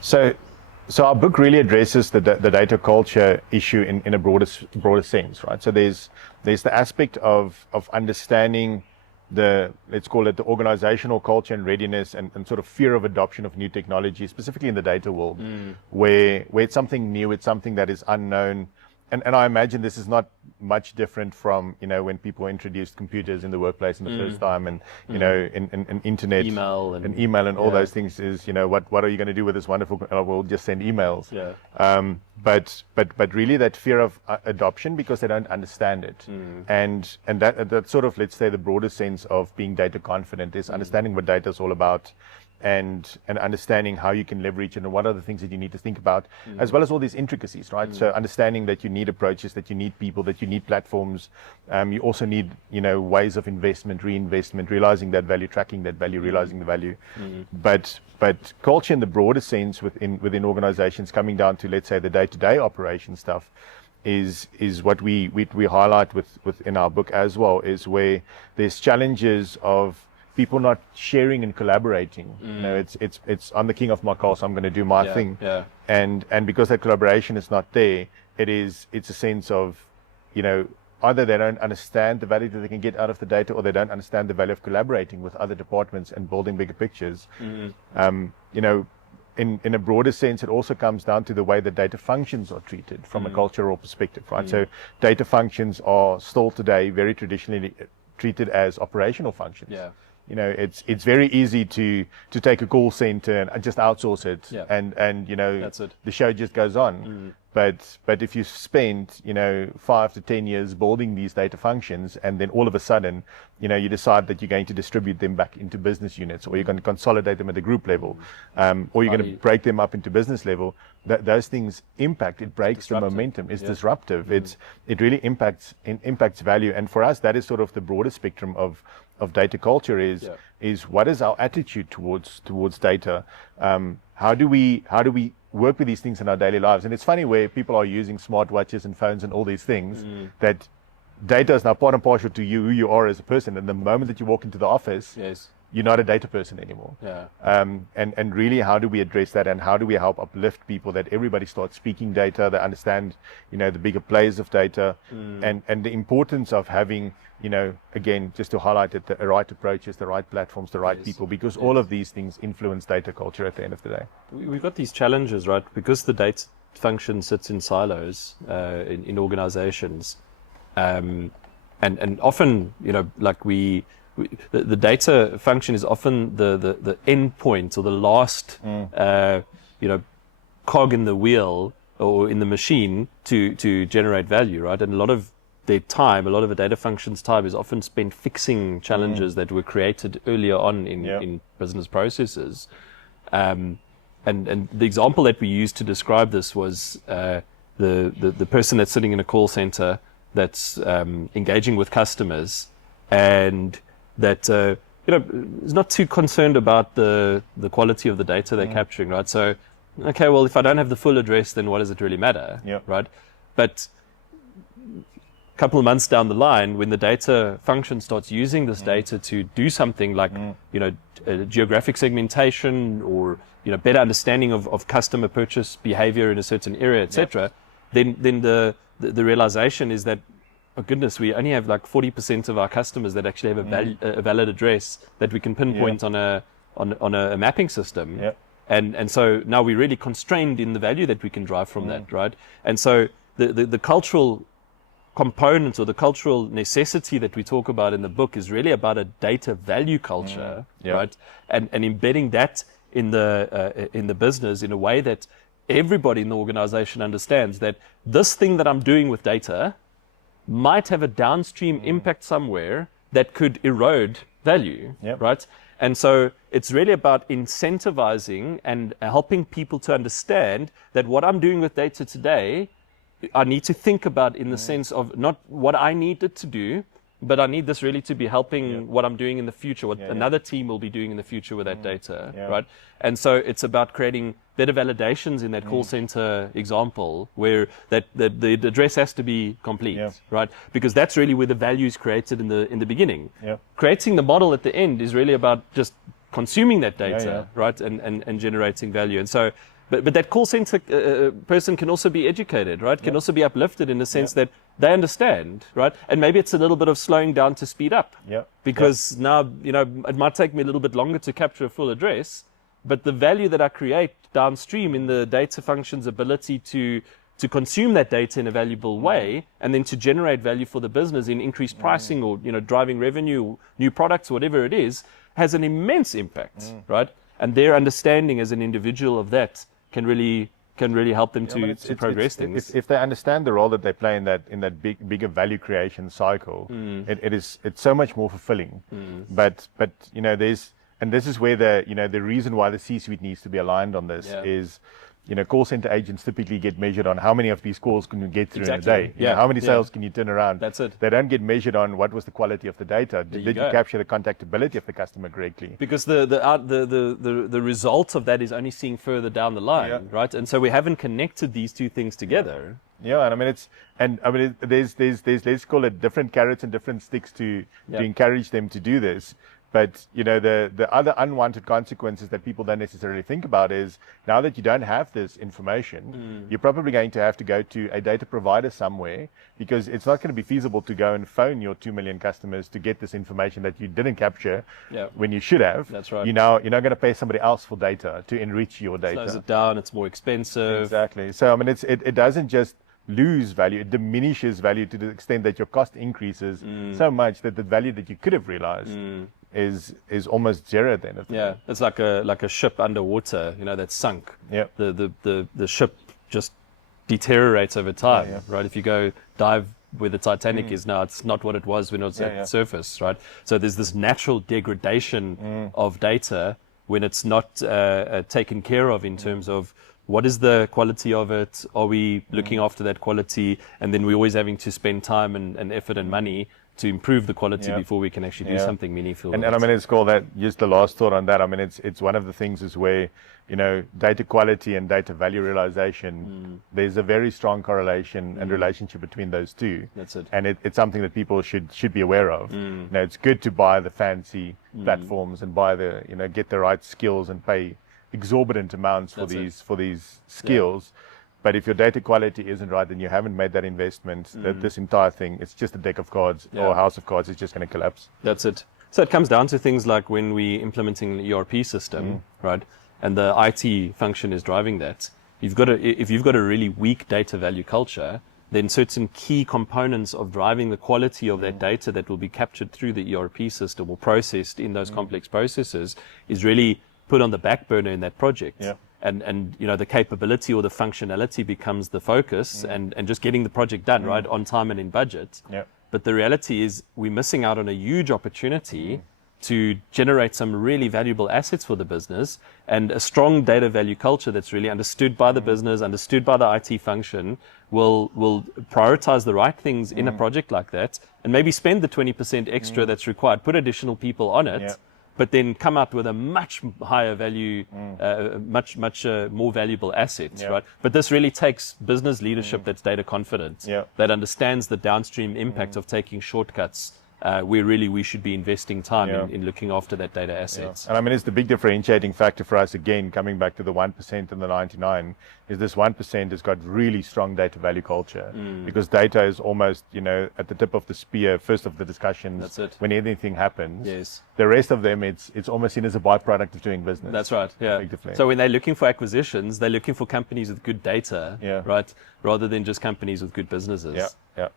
So, so our book really addresses the data culture issue in a broader sense, right? So there's the aspect of understanding the, let's call it, the organizational culture and readiness and sort of fear of adoption of new technology, specifically in the data world, where it's something new, it's something that is unknown. And I imagine this is not much different from, when people introduced computers in the workplace in the first time, and, in internet Email and all those things is, what are you going to do with this wonderful, we'll just send emails. Yeah. But really that fear of adoption because they don't understand it. And that sort of, let's say, the broader sense of being data confident is understanding what data is all about, and understanding how you can leverage it and what are the things that you need to think about, as well as all these intricacies, right? So understanding that you need approaches, that you need people, that you need platforms. You also need, ways of investment, reinvestment, realizing that value, tracking that value, realizing the value. But culture in the broader sense within organizations, coming down to, let's say, the day-to-day operation stuff, is what we highlight within our book as well, is where there's challenges of people not sharing and collaborating. It's I'm the king of my car, so I'm going to do my thing. Yeah. And because that collaboration is not there, it's a sense of, either they don't understand the value that they can get out of the data, or they don't understand the value of collaborating with other departments and building bigger pictures. In a broader sense, it also comes down to the way that data functions are treated from a cultural perspective, right? So data functions are still today very traditionally treated as operational functions. Yeah. It's very easy to take a call center and just outsource it, and That's it. the show just goes on. But if you spend 5 to 10 years building these data functions, and then all of a sudden you decide that you're going to distribute them back into business units, or you're going to consolidate them at the group level, or you're going to break them up into business level, those things impact. It breaks the momentum. It's disruptive. It really impacts value. And for us, that is sort of the broader spectrum of data culture is what is our attitude towards data? How do we work with these things in our daily lives? And it's funny where people are using smartwatches and phones and all these things, that data is now part and parcel to you, who you are as a person. And the moment that you walk into the office, you're not a data person anymore. And really, how do we address that, and how do we help uplift people that everybody starts speaking data, they understand, the bigger players of data, and the importance of having, again, just to highlight it, the right approaches, the right platforms, the right people, because all of these things influence data culture at the end of the day. We've got these challenges, right? Because the data function sits in silos in organizations, and often, like the data function is often the end point, or the last cog in the wheel or in the machine to generate value, right? And a lot of their time, a lot of a data function's time is often spent fixing challenges that were created earlier on in business processes. And the example that we used to describe this was the person that's sitting in a call center that's engaging with customers, and that is not too concerned about the quality of the data they're capturing, right? So, okay, well, if I don't have the full address, then what does it really matter, right? But a couple of months down the line, when the data function starts using this data to do something like, geographic segmentation, or better understanding of customer purchase behavior in a certain area, etc., then the realization is that, oh goodness, we only have like 40% of our customers that actually have a valid address that we can pinpoint on a mapping system. And so now we're really constrained in the value that we can drive from that, right? And so the cultural component, or the cultural necessity that we talk about in the book, is really about a data value culture, right? And embedding that in the business in a way that everybody in the organization understands that this thing that I'm doing with data might have a downstream impact somewhere that could erode value, right? And so it's really about incentivizing and helping people to understand that what I'm doing with data today, I need to think about in the sense of not what I need it to do, but I need this really to be helping what I'm doing in the future, what another team will be doing in the future with that data, right? And so it's about creating better validations in that call center example, where that the address has to be complete, right? Because that's really where the value is created in the beginning. Creating the model at the end is really about just consuming that data, right? And generating value. And so But that call center person can also be educated, right? Can also be uplifted in the sense that they understand, right? And maybe it's a little bit of slowing down to speed up. Because now, it might take me a little bit longer to capture a full address, but the value that I create downstream in the data function's ability to consume that data in a valuable way, and then to generate value for the business in increased pricing or driving revenue, new products, whatever it is, has an immense impact, right? And their understanding as an individual of that can really help them to progress things. If they understand the role that they play in that bigger value creation cycle, it's so much more fulfilling. But and this is where the reason why the C-suite needs to be aligned on this is, call center agents typically get measured on how many of these calls can you get through in a day. How many sales can you turn around? That's it. They don't get measured on what was the quality of the data. Did you capture the contactability of the customer correctly? Because the result of that is only seeing further down the line, right? And so we haven't connected these two things together. Yeah, and there's let's call it different carrots and different sticks to encourage them to do this. But, the other unwanted consequences that people don't necessarily think about is, now that you don't have this information, you're probably going to have to go to a data provider somewhere, because it's not going to be feasible to go and phone your 2 million customers to get this information that you didn't capture when you should have. That's right. You're now going to pay somebody else for data to enrich your data. Slows it down, it's more expensive. Exactly. So, it doesn't just lose value, it diminishes value to the extent that your cost increases so much that the value that you could have realized is almost zero at the end of the day. It's like a ship underwater, that's sunk. The ship just deteriorates over time, right? If you go dive where the Titanic is now, it's not what it was when it was at the surface, right? So there's this natural degradation of data when it's not taken care of in terms of what is the quality of it? Are we looking after that quality? And then we're always having to spend time and effort and money to improve the quality before we can actually do something meaningful. And it's called that, just the last thought on that, it's one of the things is where, data quality and data value realization, there's a very strong correlation and relationship between those two. That's it. And it's something that people should be aware of. It's good to buy the fancy platforms and buy get the right skills and pay exorbitant amounts for these skills. But if your data quality isn't right, then you haven't made that investment, that this entire thing, it's just a deck of cards or a house of cards, it's just going to collapse. That's it. So it comes down to things like when we're implementing an ERP system, right? And the IT function is driving that. If you've got a really weak data value culture, then certain key components of driving the quality of that data that will be captured through the ERP system or processed in those complex processes is really put on the back burner in that project. And the capability or the functionality becomes the focus and just getting the project done, right, on time and in budget. But the reality is we're missing out on a huge opportunity to generate some really valuable assets for the business, and a strong data value culture that's really understood by the business, understood by the IT function, will prioritize the right things in a project like that, and maybe spend the 20% extra that's required, put additional people on it, but then come up with a much higher value, much more valuable asset, right? But this really takes business leadership that's data confident, that understands the downstream impact of taking shortcuts, where really we should be investing time in looking after that data assets. And it's the big differentiating factor for us, again, coming back to the 1% and the 99, is this 1% has got really strong data value culture, because data is almost, at the tip of the spear, first of the discussions. That's it. When anything happens. Yes. The rest of them, it's almost seen as a byproduct of doing business. That's right. Yeah. Effectively. So when they're looking for acquisitions, they're looking for companies with good data, right, rather than just companies with good businesses. Yeah.